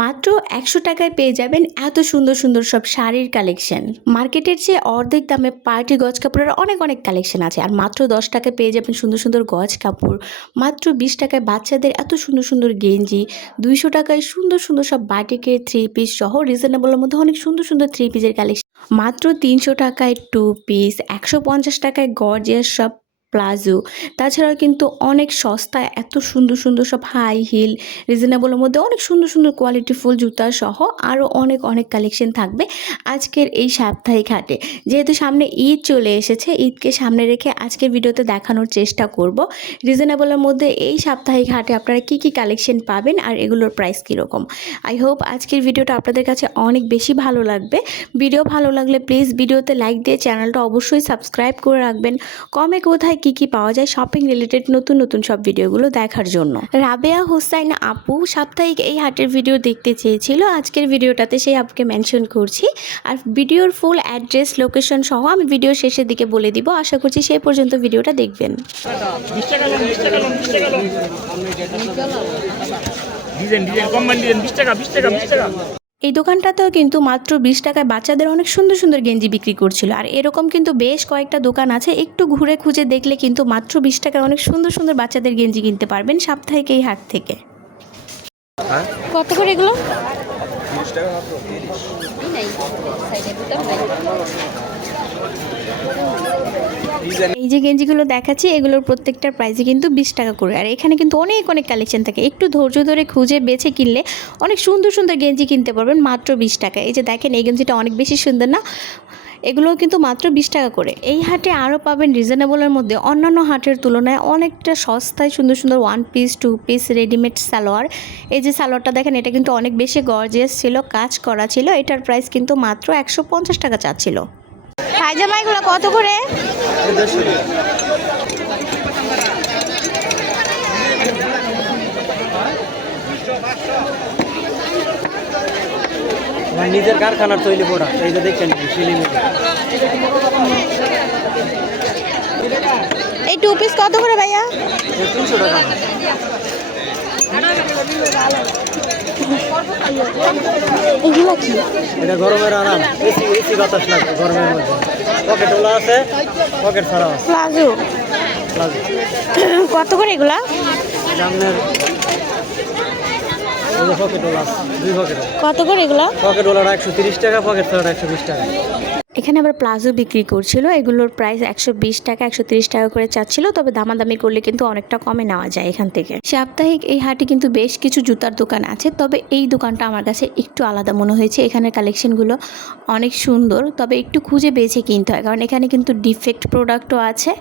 মাত্র একশো টাকায় পেয়ে যাবেন এত সুন্দর সুন্দর সব শাড়ির কালেকশন মার্কেটের চেয়ে অর্ধেক দামে পার্টি গজ কাপড়ের অনেক অনেক কালেকশন আছে। আর মাত্র দশ টাকায় পেয়ে যাবেন সুন্দর সুন্দর গজ কাপড়, মাত্র বিশ টাকায় বাচ্চাদের এত সুন্দর সুন্দর গেঞ্জি, দুইশো টাকায় সুন্দর সুন্দর সব বাটিকের থ্রি পিস সহ রিজনেবলের মধ্যে অনেক সুন্দর সুন্দর থ্রি পিসের কালেকশন মাত্র তিনশো টাকায় টু পিস একশো পঞ্চাশ টাকায় গর্জিয়াস সব প্লাজো। তাছাড়াও কিন্তু অনেক সস্তায় এত সুন্দর সুন্দর সব হাই হিল রিজনেবলের মধ্যে অনেক সুন্দর সুন্দর কোয়ালিটিফুল জুতা সহ আরও অনেক অনেক কালেকশন থাকবে আজকের এই সাপ্তাহিক হাটে। যেহেতু সামনে ঈদ চলে এসেছে, ঈদকে সামনে রেখে আজকের ভিডিওতে দেখানোর চেষ্টা করব। রিজনেবলের মধ্যে এই সাপ্তাহিক হাটে আপনারা কি কি কালেকশন পাবেন আর এগুলোর প্রাইস কীরকম? আই হোপ আজকের ভিডিওটা আপনাদের কাছে অনেক বেশি ভালো লাগবে। ভিডিও ভালো লাগলে প্লিজ ভিডিওতে লাইক দিয়ে চ্যানেলটা অবশ্যই সাবস্ক্রাইব করে রাখবেন। কমে কোথায় কি কি পাওয়া যায় শপিং রিলেটেড নতুন নতুন সব ভিডিওগুলো দেখার জন্য। রাবেয়া হোসাইন আপু সাপ্তাহিক এই হাটের ভিডিও দেখতে চেয়েছিল। আজকের ভিডিওটাতে সেই আপুকে মেনশন করছি। আর ভিডিওর ফুল অ্যাড্রেস লোকেশন সহ আমি ভিডিও শেষের দিকে বলে দিব। আশা করছি সেই পর্যন্ত ভিডিওটা দেখবেন। ডিজাইন ডিজাইন কম্বাইন ডিজাইন বিশ টাকা বিশ টাকা বিশ টাকা। এই দোকানটাতেও কিন্তু মাত্র বিশ টাকায় বাচ্চাদের অনেক সুন্দর সুন্দর গেঞ্জি বিক্রি করছিল। আর এরকম কিন্তু বেশ কয়েকটা দোকান আছে একটু ঘুরে খুঁজে দেখলে কিন্তু মাত্র বিশ টাকায় অনেক সুন্দর সুন্দর বাচ্চাদের গেঞ্জি কিনতে পারবেন সাপ্তাহিক এই হাট থেকে। কত করে এগুলো? এই যে গেঞ্জিগুলো দেখাচ্ছি, এগুলোর প্রত্যেকটার প্রাইসই কিন্তু বিশ টাকা করে। আর এখানে কিন্তু অনেক অনেক কালেকশন থাকে। একটু ধৈর্য ধরে খুঁজে বেছে কিনলে অনেক সুন্দর সুন্দর গেঞ্জি কিনতে পারবেন মাত্র বিশ টাকা এই যে দেখেন, এই গেঞ্জিটা অনেক বেশি সুন্দর না? এগুলোও কিন্তু মাত্র বিশ টাকা করে। এই হাটে আরও পাবেন রিজনেবলের মধ্যে অন্যান্য হাটের তুলনায় অনেকটা সস্তায় সুন্দর সুন্দর one piece two piece readymade salwar. এই যে সালোয়ারটা দেখেন, এটা কিন্তু অনেক বেশি গর্জিয়াস ছিল, কাজ করা ছিল। এটার প্রাইস কিন্তু মাত্র একশো পঞ্চাশ টাকা চাচ্ছিল। পায়জামা এগুলো কত করে? নিজের কারখানার তৈরি প্রোডাক্ট এই যে দেখছেন এই টু পিস কত করে ভাইয়া? তিনশো টাকা। এগুলো কি? এটা গরমের আরাম এসি এসি বাতাস লাগে গরমের মধ্যে। পকেট ওলা আছে পকেট ছাড়া আছে। প্লাজো। প্লাজো। কত করে এগুলা? সামনের পকেট ওলা আছে দুই পকেট কত করে এগুলা? পকেট ওলাটা একশো তিরিশ টাকা পকেট ছাড়াটা একশো বিশ টাকা। এখানে আবার প্লাজো বিক্রি করছিল। এগুলোর প্রাইস একশো বিশ টাকা, একশো টাকা করে চাচ্ছিল, তবে দামাদামি করলে কিন্তু অনেকটা কমে নেওয়া যায় এখান থেকে। সাপ্তাহিক এই হাটে কিন্তু বেশ কিছু জুতার দোকান আছে, তবে এই দোকানটা আমার কাছে একটু আলাদা মনে হয়েছে। এখানের কালেকশনগুলো অনেক সুন্দর, তবে একটু খুঁজে বেছে কিনতে হয়, কারণ এখানে কিন্তু ডিফেক্ট প্রোডাক্টও আছে।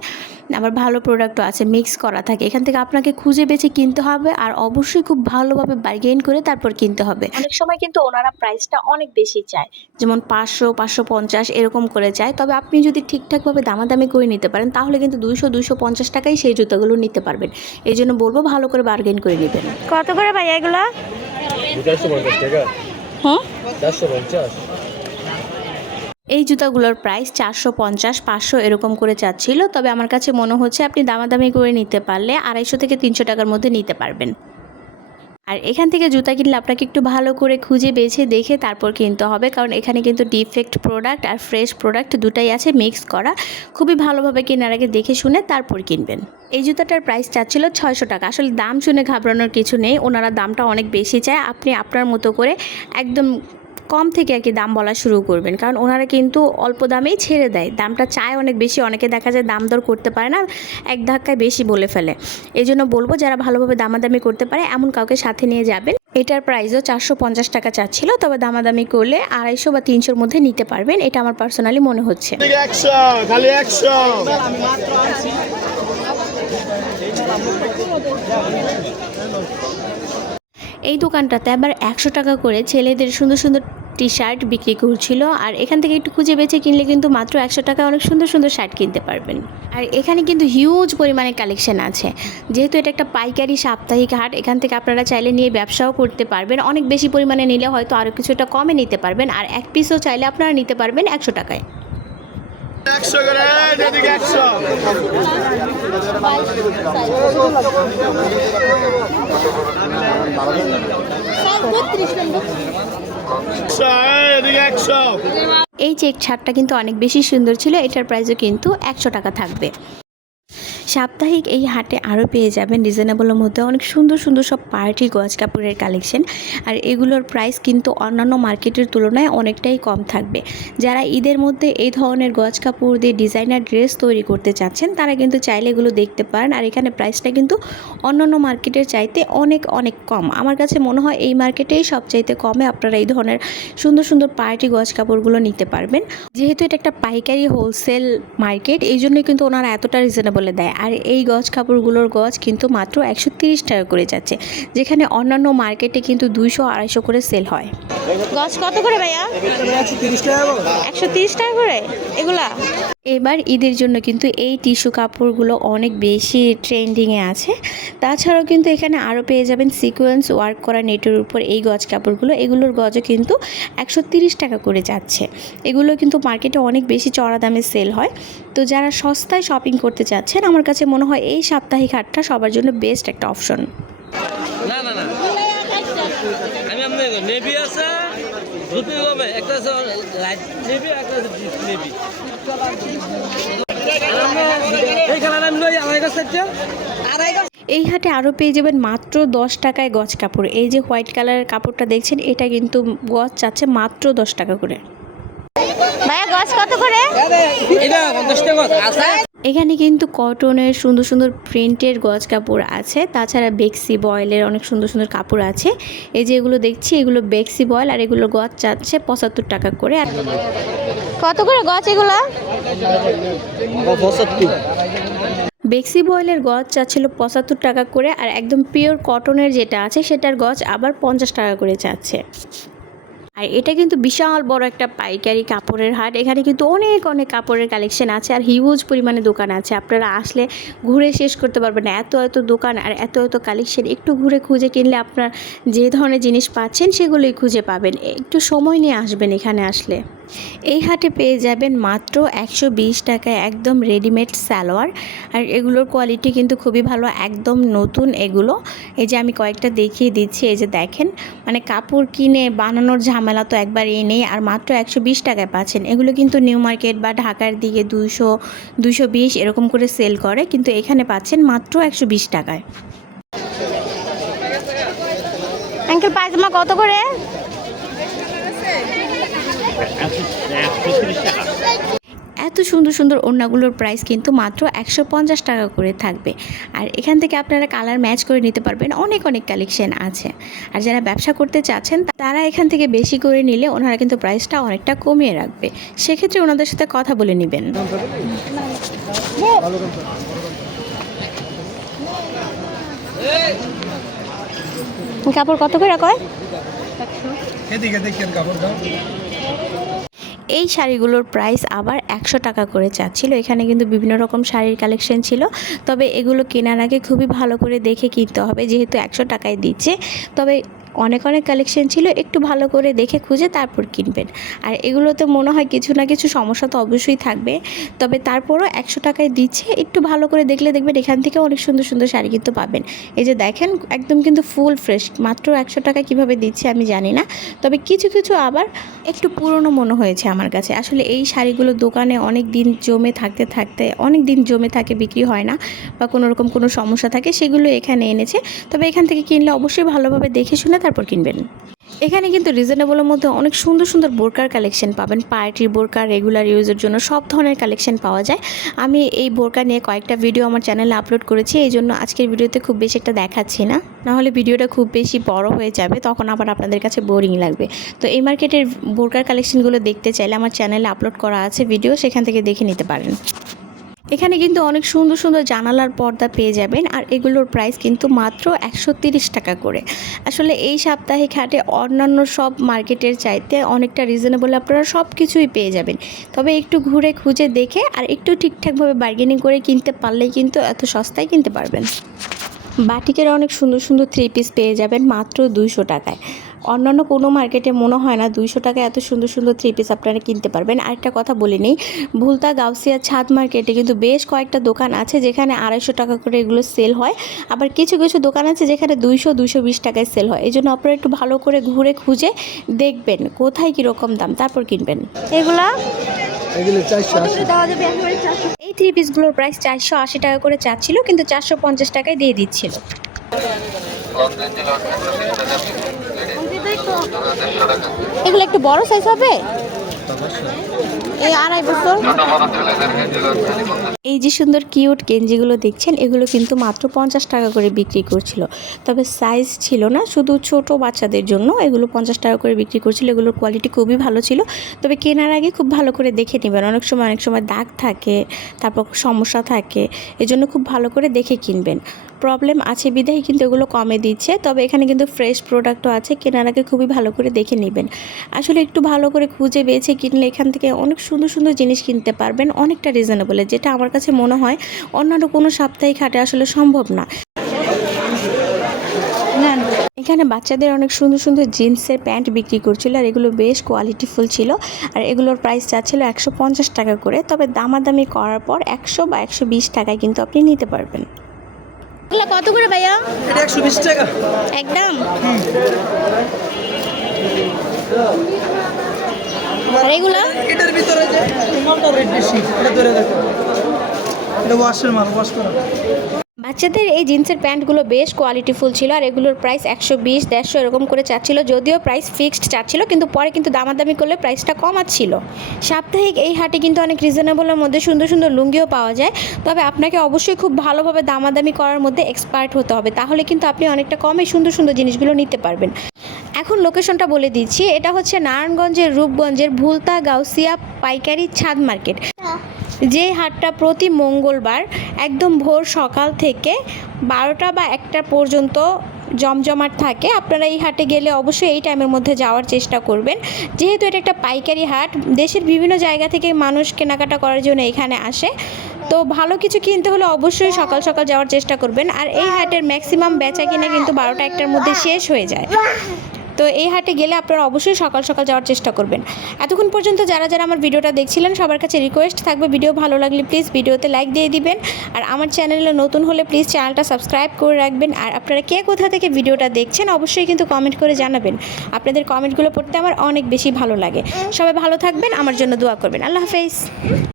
আবার ভালো প্রোডাক্টও আছে মিক্স করা থাকে। এখান থেকে আপনাকে খুঁজে বেছে কিনতে হবে আর অবশ্যই খুব ভালোভাবে বার্গেন করে তারপর কিনতে হবে। অনেক সময় কিন্তু ওনারা প্রাইসটা অনেক বেশি চায়। যেমন পাঁচশো পাঁচশো পঞ্চাশ এরকম করে চায়। তবে আপনি যদি ঠিকঠাকভাবে দামাদামি করে নিতে পারেন তাহলে কিন্তু দুইশো দুইশো পঞ্চাশ টাকায় সেই জুতোগুলো নিতে পারবেন। এই জন্য বলব ভালো করে বার্গেন করে নেবেন। কত করে ভাই এগুলো? চারশো পঞ্চাশ টাকা। হ্যাঁ? চারশো পঞ্চাশ। এই জুতাগুলোর প্রাইস চারশো পঞ্চাশ, পাঁচশো এরকম করে চাচ্ছিল তবে আমার কাছে মনে হচ্ছে আপনি দামাদামি করে নিতে পারলে আড়াইশো থেকে তিনশো টাকার মধ্যে নিতে পারবেন। আর এখান থেকে জুতা কিনলে আপনাকে একটু ভালো করে খুঁজে বেছে দেখে তারপর কিনতে হবে, কারণ এখানে কিন্তু ডিফেক্ট প্রোডাক্ট আর ফ্রেশ প্রোডাক্ট দুটাই আছে মিক্স করা। খুবই ভালোভাবে কেনার আগে দেখে শুনে তারপর কিনবেন। এই জুতাটার প্রাইস চাচ্ছিল ছয়শো টাকা। আসলে দাম শুনে ঘাবড়ানোর কিছু নেই, ওনারা দামটা অনেক বেশি চায়। আপনি আপনার মতো করে একদম কম থেকে আর কি দাম বলা শুরু করবেন। কারণ ওনারা কিন্তু অল্প দামেই ছেড়ে দেয়। দামটা চায় অনেক বেশি, অনেকে দেখা যায় দাম দর করতে পারে না, এক ধাক্কায় বেশি বলে ফেলে। এই জন্য বলব, যারা ভালোভাবে দামাদামি করতে পারে, এমন কাউকে সাথে নিয়ে যাবেন। এটার প্রাইসও চারশো পঞ্চাশ টাকা চাচ্ছিল, তবে দামাদামি করলে আড়াইশো বা তিনশোর মধ্যে নিতে পারবেন। এটা আমার পার্সোনালি মনে হচ্ছে। এই দোকানটাতে আবার একশো টাকা করে ছেলেদের সুন্দর সুন্দর টি শার্ট বিক্রি করছিল। আর এখান থেকে একটু খুঁজে বেছে কিনলে কিন্তু মাত্র একশো টাকা অনেক সুন্দর সুন্দর শার্ট কিনতে পারবেন। আর এখানে কিন্তু হিউজ পরিমাণে কালেকশন আছে। যেহেতু এটা একটা পাইকারি সাপ্তাহিক হাট, এখান থেকে আপনারা চাইলে নিয়ে ব্যবসাও করতে পারবেন। অনেক বেশি পরিমাণে নিলে হয়তো আরও কিছুটা কমে নিতে পারবেন। আর এক পিসও চাইলে আপনারা নিতে পারবেন একশো টাকায়। একশো করে একশো। এই চেক ছাড়টা কিন্তু অনেক বেশি সুন্দর ছিল, এটার প্রাইসও কিন্তু একশো টাকা থাকবে। সাপ্তাহিক এই হাটে আরও পেয়ে যাবেন রিজনেবলের মধ্যে। অনেক সুন্দর সুন্দর সব পার্টি গজ কাপড়ের কালেকশন আর এগুলোর প্রাইস কিন্তু অন্যান্য মার্কেটের তুলনায় অনেকটাই কম থাকবে। যারা ঈদের মধ্যে এই ধরনের গজ কাপড় দিয়ে ডিজাইনার ড্রেস তৈরি করতে চাচ্ছেন, তারা কিন্তু চাইলে এগুলো দেখতে পারেন। আর এখানে প্রাইসটা কিন্তু অন্যান্য মার্কেটের চাইতে অনেক অনেক কম। আমার কাছে মনে হয় এই মার্কেটেই সবচাইতে কমে আপনারা এই ধরনের সুন্দর সুন্দর পার্টি গজ কাপড়গুলো নিতে পারবেন। যেহেতু এটা একটা পাইকারি হোলসেল মার্কেট এই জন্যই কিন্তু ওনারা এতটা রিজনেবলে দেয়। আর এই গছ কাপড়গুলোর গজ কিন্তু মাত্র একশো তিরিশ টাকা করে যাচ্ছে যেখানে অন্যান্য মার্কেটে কিন্তু দুইশো আড়াইশো করে সেল হয়। গজ কত করে ভাইয়া? একশো তিরিশ টাকা করে? এগুলা? এবার ঈদের জন্য কিন্তু এই টিস্যু কাপড়গুলো অনেক বেশি ট্রেন্ডিংয়ে আছে। তাছাড়াও কিন্তু এখানে আরও পেয়ে যাবেন সিকোয়েন্স ওয়ার্ক করা নেটের উপর এই গজ কাপড়গুলো। এগুলোর গজও কিন্তু একশো টাকা করে যাচ্ছে। এগুলো কিন্তু মার্কেটে অনেক বেশি চড়া দামে সেল হয়। তো যারা সস্তায় শপিং করতে চাচ্ছেন, আমার কাছে মনে হয় এই সাপ্তাহিক হাটটা সবার জন্য বেস্ট একটা অপশন। না না না। আমি নেভি আছে হবে একটা আছে লাইট একটা আছে ডিস্ক এই কালার আমি লই আড়াই গাছ আড়াই গাছ এই হাটে আরও পেয়ে যাবেন মাত্র দশ টাকায় গজ কাপড়। এই যে হোয়াইট কালারের কাপড়টা দেখছেন এটা কিন্তু গজ চাচ্ছে মাত্র দশ টাকা করে। ভাইয়া গজ কত করে? এটা পঞ্চাশ টাকা আছে? এখানে কিন্তু কটনের সুন্দর সুন্দর প্রিন্টের গজ কাপড় আছে। তাছাড়া বেক্সি বয়েলের অনেক সুন্দর সুন্দর কাপড় আছে। এই যে এগুলো দেখছি এগুলো বেক্সি বয়েল আর এগুলো গজ চাচ্ছে পঁচাত্তর টাকা করে। আর কত করে গজ এগুলো? বেক্সি বয়েলের গজ চাচ্ছিল পঁচাত্তর টাকা করে আর একদম পিওর কটনের যেটা আছে সেটার গজ আবার পঞ্চাশ টাকা করে চাচ্ছে। আর এটা কিন্তু বিশাল বড় একটা পাইকারি কাপড়ের হাট। এখানে কিন্তু অনেক অনেক কাপড়ের কালেকশন আছে আর হিউজ পরিমাণে দোকান আছে। আপনারা আসলে ঘুরে শেষ করতে পারবেন এত এত দোকান আর এত এত কালেকশন একটু ঘুরে খুঁজে কিনলে আপনার যে ধরনের জিনিস পাচ্ছেন, সেগুলোই খুঁজে পাবেন। একটু সময় নিয়ে আসবেন এখানে আসলে। এই হাটে পেয়ে যাবেন মাত্র একশো বিশ টাকায় একদম রেডিমেড সালোয়ার। আর এগুলোর কোয়ালিটি কিন্তু খুবই ভালো, একদম নতুন এগুলো। এই যে আমি কয়েকটা দেখিয়ে দিচ্ছি, এই যে দেখেন মানে কাপড় কিনে বানানোর ঝামেলা তো একবার এই নেই। আর মাত্র একশো বিশ টাকায় পাচ্ছেন। এগুলো কিন্তু নিউ মার্কেট বা ঢাকার দিকে দুশো দুশো বিশ এরকম করে সেল করে, কিন্তু এখানে পাচ্ছেন মাত্র একশো বিশ টাকায়। আঙ্কেল পায়জামা কত করে? এত সুন্দর সুন্দর ওড়নাগুলোর প্রাইস কিন্তু মাত্র একশো পঞ্চাশ টাকা করে থাকবে। আর এখান থেকে আপনারা কালার ম্যাচ করে নিতে পারবেন। অনেক অনেক কালেকশন আছে। আর যারা ব্যবসা করতে চাচ্ছেন তারা এখান থেকে বেশি করে নিলে ওনারা কিন্তু প্রাইসটা অনেকটা কমিয়ে রাখবে। সেক্ষেত্রে ওনাদের সাথে কথা বলে নেবেন। কাপড় কত করে কয়? এই শাড়িগুলোর প্রাইস আবার একশো টাকা করে চাচ্ছিল। এখানে কিন্তু বিভিন্ন রকম শাড়ির কালেকশন ছিল। তবে এগুলো কেনার আগে খুবই ভালো করে দেখে কিনতে হবে, যেহেতু একশো টাকায় দিচ্ছে। তবে অনেক অনেক কালেকশন ছিল, একটু ভালো করে দেখে খুঁজে তারপর কিনবেন। আর এগুলোতে মনে হয় কিছু না কিছু সমস্যা তো অবশ্যই থাকবে। তবে তারপরও একশো টাকায় দিচ্ছে, একটু ভালো করে দেখলে দেখবেন এখান থেকে অনেক সুন্দর সুন্দর শাড়ি কিন্তু পাবেন। এই যে দেখেন, একদম কিন্তু ফুল ফ্রেশ মাত্র একশো টাকা কীভাবে দিচ্ছে আমি জানি না। তবে কিছু কিছু আবার একটু পুরনো মনে হয়েছে আমার কাছে। আসলে এই শাড়িগুলো দোকানে অনেক দিন জমে থাকতে থাকতে, অনেক দিন জমে থাকে, বিক্রি হয় না বা কোনো রকম কোনো সমস্যা থাকে, সেগুলো এখানে এনেছে। তবে এখান থেকে কিনলে অবশ্যই ভালোভাবে দেখে শুনে তারপর কিনবেন। এখানে কিন্তু রিজনেবলের মধ্যে অনেক সুন্দর সুন্দর বোরকার কালেকশন পাবেন। পার্টির বোরকা রেগুলার ইউজের জন্য সব ধরনের কালেকশন পাওয়া যায়। আমি এই বোরকা নিয়ে কয়েকটা ভিডিও আমার চ্যানেলে আপলোড করেছি, এই জন্য আজকের ভিডিওতে খুব বেশি একটা দেখাচ্ছি না। নাহলে ভিডিওটা খুব বেশি বড় হয়ে যাবে, তখন আবার আপনাদের কাছে বোরিং লাগবে। তো এই মার্কেটের বোরকার কালেকশনগুলো দেখতে চাইলে আমার চ্যানেলে আপলোড করা আছে ভিডিও সেখান থেকে দেখে নিতে পারেন। এখানে কিন্তু অনেক সুন্দর সুন্দর জানালার পর্দা পেয়ে যাবেন, আর এগুলোর প্রাইস কিন্তু মাত্র একশো টাকা করে। আসলে এই সাপ্তাহিক হাটে অন্যান্য সব মার্কেটের চাইতে অনেকটা রিজনেবল আপনারা সব কিছুই পেয়ে যাবেন। তবে একটু ঘুরে খুঁজে দেখে আর একটু ঠিকঠাকভাবে বার্গেনিং করে কিনতে পারলেই কিন্তু এত সস্তায় কিনতে পারবেন। বাটিকের অনেক সুন্দর সুন্দর থ্রি পিস পেয়ে যাবেন মাত্র দুইশো টাকায়। অন্যান্য কোনো মার্কেটে মনে হয় না দুইশো টাকা এত সুন্দর সুন্দর থ্রি পিস আপনারা কিনতে পারবেন। আরেকটা কথা বলে নিই ভুলতা গাউসিয়া ছাদ মার্কেটে কিন্তু বেশ কয়েকটা দোকান আছে যেখানে আড়াইশো টাকা করে এগুলো সেল হয় আবার কিছু কিছু দোকান আছে যেখানে দুইশো দুইশো বিশ টাকায় সেল হয়। এই জন্য আপনারা একটু ভালো করে ঘুরে খুঁজে দেখবেন কোথায় কীরকম দাম তারপর কিনবেন। এগুলা? এগুলো এই থ্রি পিসগুলোর প্রাইস চারশো আশি টাকা করে চাচ্ছিল কিন্তু চারশো পঞ্চাশ টাকায় দিয়ে দিচ্ছিল। এগুলো একটু বড় সাইজ হবে? এই আড়াই বছর? এই যে সুন্দর কিউট গেঞ্জিগুলো দেখছেন, এগুলো কিন্তু মাত্র পঞ্চাশ টাকা করে বিক্রি করছিল। তবে সাইজ ছিল না, শুধু ছোট বাচ্চাদের জন্য এগুলো পঞ্চাশ টাকা করে বিক্রি করছিল। এগুলোর কোয়ালিটি খুবই ভালো ছিল। তবে কেনার আগে খুব ভালো করে দেখে নেবেন। অনেক সময় অনেক সময় দাগ থাকে, তারপর সমস্যা থাকে, এজন্য খুব ভালো করে দেখে কিনবেন। প্রবলেম আছে বিধায় কিন্তু এগুলো কমে দিচ্ছে, তবে এখানে কিন্তু ফ্রেশ প্রোডাক্টও আছে, কেনার আগে খুবই ভালো করে দেখে নেবেন। আসলে একটু ভালো করে খুঁজে বেছে কিনলে এখান থেকে অনেক সুন্দর সুন্দর জিনিস কিনতে পারবেন, অনেকটা রিজনেবলে যেটা আমার কাছে মনে হয় অন্যান্য কোনো সাপ্তাহিক হাটে আসলে সম্ভব না। এখানে বাচ্চাদের অনেক সুন্দর সুন্দর জিন্সের প্যান্ট বিক্রি করছিল আর এগুলো বেশ কোয়ালিটিফুল ছিল আর এগুলোর প্রাইস চাচ্ছিল একশো পঞ্চাশ টাকা করে তবে দামাদামি করার পর একশো বা একশো বিশ টাকায় কিন্তু আপনি নিতে পারবেন। এগুলো কত করে ভাইয়া? একশো বিশ টাকা। একদম? আর এগুলো? এটার ভিতরে যে রেট বেশি এটা ধরে দেখো বাচ্চাদের এই জিন্সের প্যান্টগুলো বেশ কোয়ালিটিফুল ছিল আর এগুলোর প্রাইস একশো বিশ, দেড়শো, এরকম করে চাচ্ছিল। যদিও প্রাইস ফিক্সড চাচ্ছিল, কিন্তু পরে কিন্তু দামাদামি করলে প্রাইসটা কমাচ্ছিল। সাপ্তাহিক এই হাটে কিন্তু অনেক রিজনেবলের মধ্যে সুন্দর সুন্দর লুঙ্গিও পাওয়া যায়। তবে আপনাকে অবশ্যই খুব ভালোভাবে দামাদামি করার মধ্যে এক্সপার্ট হতে হবে। তাহলে কিন্তু আপনি অনেকটা কমে সুন্দর সুন্দর জিনিসগুলো নিতে পারবেন। এখন লোকেশনটা বলে দিচ্ছি। এটা হচ্ছে নারায়ণগঞ্জের রূপগঞ্জের ভুলতা গাউসিয়া পাইকারি ছাদ মার্কেট যে হাটটা প্রতি মঙ্গলবার একদম ভোর সকাল থেকে বারোটা বা একটা পর্যন্ত জমজমাট থাকে, আপনারা এই হাটে গেলে অবশ্যই এই টাইমের মধ্যে যাওয়ার চেষ্টা করবেন। যেহেতু এটা একটা পাইকারি হাট, দেশের বিভিন্ন জায়গা থেকে মানুষ কেনাকাটা করার জন্য এখানে আসে। তো ভালো কিছু কিনতে হলে অবশ্যই সকাল সকাল যাওয়ার চেষ্টা করবেন। আর এই হাটের ম্যাক্সিমাম বেচা কিনা কিন্তু বারোটা একটার মধ্যে শেষ হয়ে যায়। তো এই হাটে গেলে আপনারা অবশ্যই সকাল সকাল যাওয়ার চেষ্টা করবেন। এতক্ষণ পর্যন্ত যারা যারা আমার ভিডিওটা দেখছিলেন, সবার কাছে রিকোয়েস্ট থাকবে, ভিডিও ভালো লাগলে প্লিজ ভিডিওতে লাইক দিয়ে দিবেন। আর আমার চ্যানেলে নতুন হলে প্লিজ চ্যানেলটা সাবস্ক্রাইব করে রাখবেন। আর আপনারা কে কোথা থেকে ভিডিওটা দেখছেন, অবশ্যই কিন্তু কমেন্ট করে জানাবেন। আপনাদের কমেন্টগুলো পড়তে আমার অনেক বেশি ভালো লাগে। সবাই ভালো থাকবেন, আমার জন্য দোয়া করবেন। আল্লাহ হাফেজ।